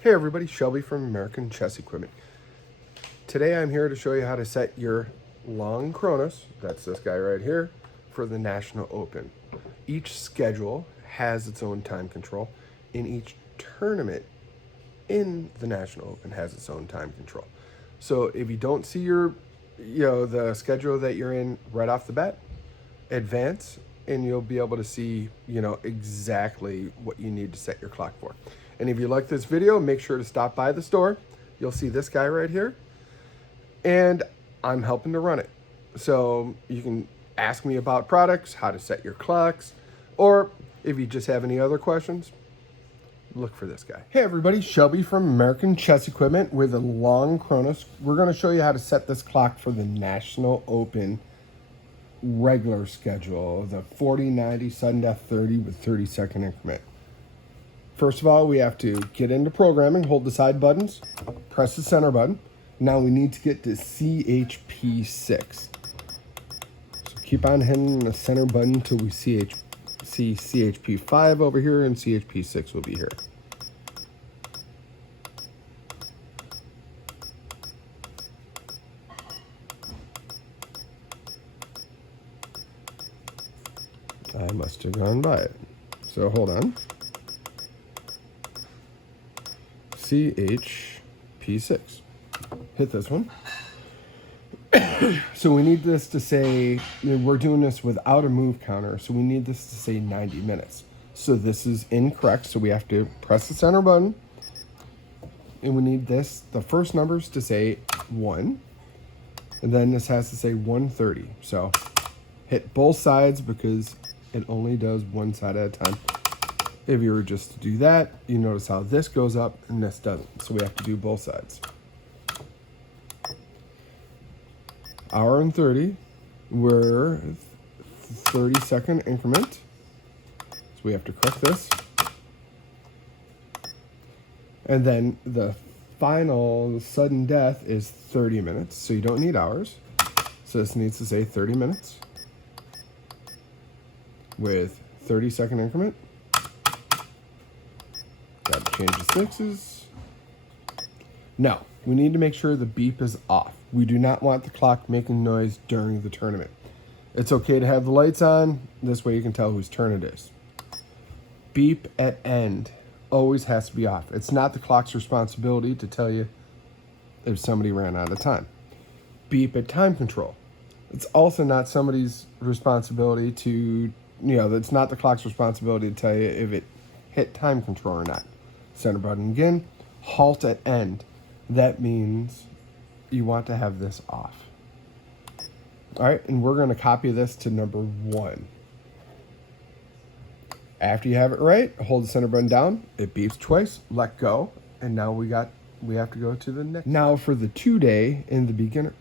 Hey everybody, Shelby from American Chess Equipment. Today I'm here to show you how to set your long Chronos, that's this guy right here, for the National Open. Each schedule has its own time control, and each tournament in the National Open has its own time control. So if you don't see the schedule that you're in right off the bat, advance and you'll be able to see, exactly what you need to set your clock for. And if you like this video, make sure to stop by the store. You'll see this guy right here, and I'm helping to run it. So you can ask me about products, how to set your clocks, or if you just have any other questions, look for this guy. Hey everybody, Shelby from American Chess Equipment with a long Chronos. We're going to show you how to set this clock for the National Open regular schedule, the 40, 90, sudden death 30 with 30-second increment. First of all, we have to get into programming, hold the side buttons, press the center button. Now we need to get to CHP6. So keep on hitting the center button until we see CHP5 over here, and CHP6 will be here. I must have gone by it. So hold on. CHP6. Hit this one. So we need this to say, we're doing this without a move counter, so we need this to say 90 minutes. So this is incorrect, so we have to press the center button, and we need this, the first numbers to say 1, and then this has to say 130. So hit both sides because it only does one side at a time. If you were just to do that, you notice how this goes up and this doesn't. So we have to do both sides. Hour and 30, we're 30-second increment. So we have to correct this. And then the final sudden death is 30 minutes. So you don't need hours. So this needs to say 30 minutes with 30-second increment. Got to change the sixes. Now, we need to make sure the beep is off. We do not want the clock making noise during the tournament. It's okay to have the lights on. This way you can tell whose turn it is. Beep at end always has to be off. It's not the clock's responsibility to tell you if somebody ran out of time. Beep at time control. It's also not somebody's responsibility to, it's not the clock's responsibility to tell you if it hit time control or not. Center button again. Halt at end. That means you want to have this off. All right, and we're going to copy this to number 1. After you have it right, hold the center button down. It beeps twice. Let go, and now we have to go to the next. Now for the 2-day in the beginner.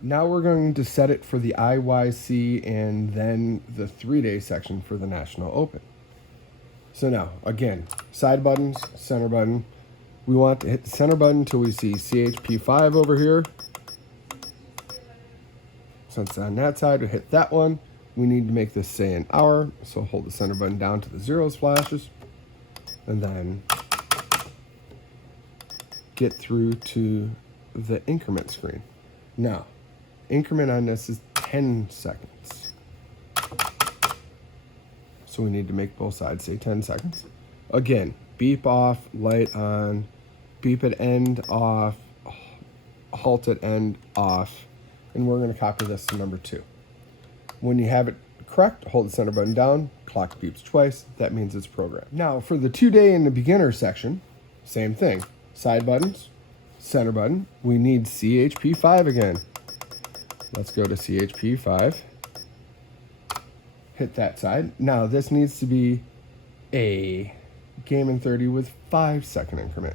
Now we're going to set it for the IYC and then the 3-day section for the National Open. So now, again, side buttons, center button. We want to hit the center button until we see CHP5 over here. Since it's on that side, we hit that one. We need to make this say an hour, so hold the center button down to the zeros flashes, and then get through to the increment screen. Now, increment on this is 10 seconds. So we need to make both sides say 10 seconds. Again, beep off, light on, beep at end off, halt at end off, and we're going to copy this to number 2. When you have it correct, hold the center button down, clock beeps twice, that means it's programmed. Now for the 2-day in the beginner section, same thing. Side buttons, center button, we need CHP5 again. Let's go to CHP5. Hit that side. Now this needs to be a game in 30 with 5-second increment.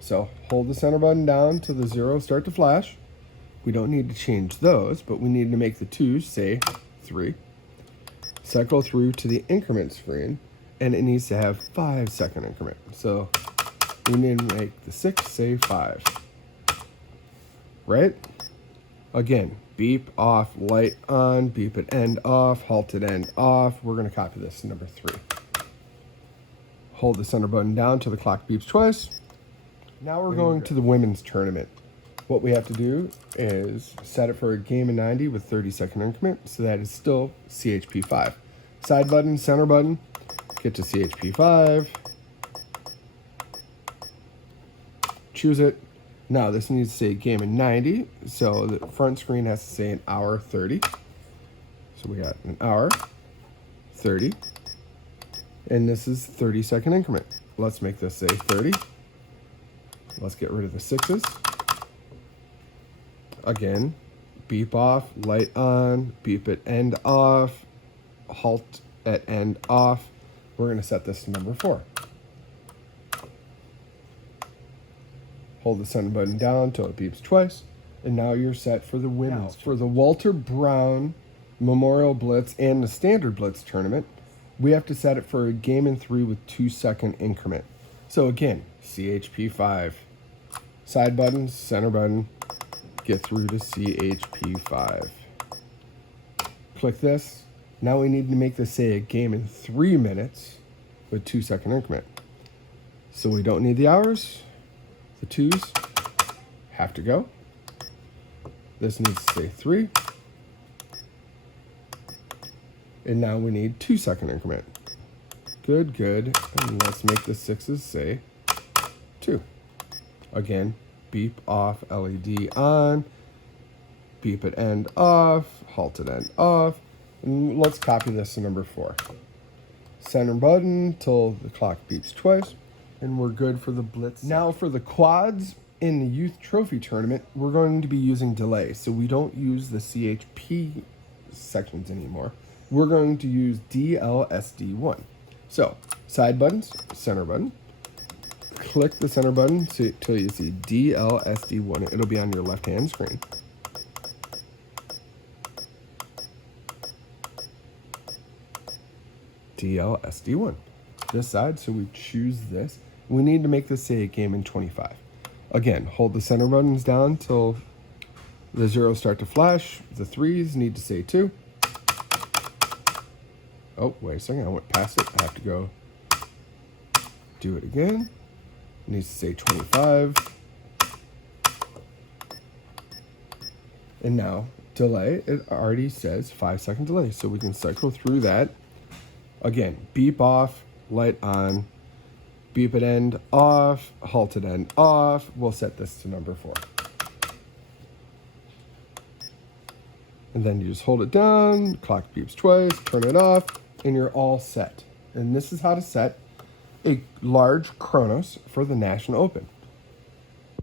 So hold the center button down till the zeros start to flash. We don't need to change those, but we need to make the 2s say 3. Cycle through to the increment screen, and it needs to have 5-second increment. So we need to make the 6 say 5. Right? Again, beep off, light on, beep at end off, halt at end off. We're going to copy this to number 3. Hold the center button down till the clock beeps twice. Now we're going to the women's tournament. What we have to do is set it for a game of 90 with 30-second increment, so that is still CHP 5. Side button, center button, get to CHP 5. Choose it. Now this needs to say game of 90, so the front screen has to say an hour 30. So we got an hour 30, and this is 30-second increment. Let's make this say 30. Let's get rid of the 6s. Again, beep off, light on, beep at end off, halt at end off. We're going to set this to number 4. Hold the center button down until it beeps twice. And now you're set for the women's. For the Walter Brown Memorial Blitz and the Standard Blitz tournament, we have to set it for a game in 3 with 2-second increment. So again, CHP 5. Side button, center button, get through to CHP 5. Click this. Now we need to make this say a game in 3 minutes with 2-second increment. So we don't need the hours. The 2s have to go. This needs to say 3. And now we need 2-second increment. Good, good. And let's make the 6s say 2. Again, beep off, LED on, beep at end off, halt at end off. And let's copy this to number 4. Center button till the clock beeps twice, and we're good for the blitz. Now for the quads in the youth trophy tournament, we're going to be using delay. So we don't use the CHP sections anymore. We're going to use DLSD1. So side buttons, center button. Click the center button till you see DLSD1. It'll be on your left-hand screen. DLSD1. This side, so we choose this. We need to make this say a game in 25. Again, hold the center buttons down till the zeros start to flash. The 3s need to say 2. Oh, wait a second, I went past it. I have to go do it again. It needs to say 25. And now, delay, it already says 5-second delay. So we can cycle through that. Again, beep off, light on, beep at end off, halt at end off. We'll set this to number 4. And then you just hold it down, clock beeps twice, turn it off, and you're all set. And this is how to set a large Chronos for the National Open.